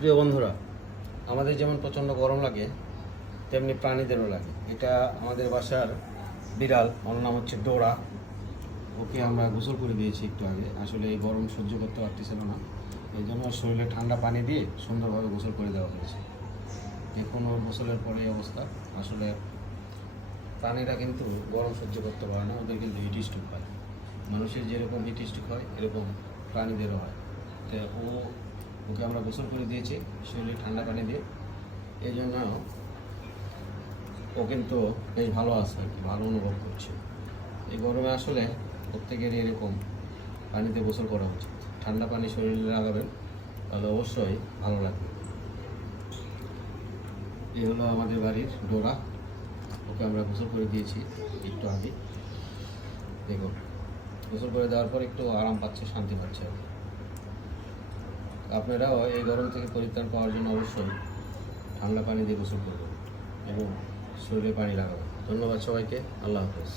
প্রিয় বন্ধুরা, আমাদের যেমন প্রচণ্ড গরম লাগে তেমনি প্রাণীদেরও লাগে। এটা আমাদের বাসার বিড়াল, ওর নাম হচ্ছে ডোরা। ওকে আমরা গোসল করে দিয়েছি একটু আগে। আসলে এই গরম সহ্য করতে পারতেছিল না, এই জন্য ওর শরীরে ঠান্ডা পানি দিয়ে সুন্দরভাবে গোসল করে দেওয়া হয়েছে। দেখুন ওর গোসলের পরে এই অবস্থা। আসলে প্রাণীরা কিন্তু গরম সহ্য করতে পারে না, ওদের কিন্তু হিট স্ট্রোক হয়। মানুষের যেরকম হিট স্ট্রোক হয় এরকম প্রাণীদেরও হয়। তো ওকে আমরা গোসল করে দিয়েছি শরীরে ঠান্ডা পানি দিয়ে। এই জন্য ও কিন্তু বেশ ভালো আছে, ভালো অনুভব করছে। এই গরমে আসলে প্রত্যেকেরই এরকম পানিতে গোসল করা উচিত। ঠান্ডা পানি শরীরে লাগাবেন, তাহলে অবশ্যই ভালো লাগবে। এই হলো আমাদের বাড়ির ডোরা। ওকে আমরা গোসল করে দিয়েছি একটু আগে। দেখুন, গোসল করে দেওয়ার পর একটু আরাম পাচ্ছে, শান্তি পাচ্ছে। আপনারাও এই গরম থেকে পরিত্রাণ পাওয়ার জন্য অবশ্যই ঠান্ডা পানি দিয়ে গোসল করবেন এবং শরীরে পানি লাগাবেন। ধন্যবাদ সবাইকে। আল্লাহ হাফেজ।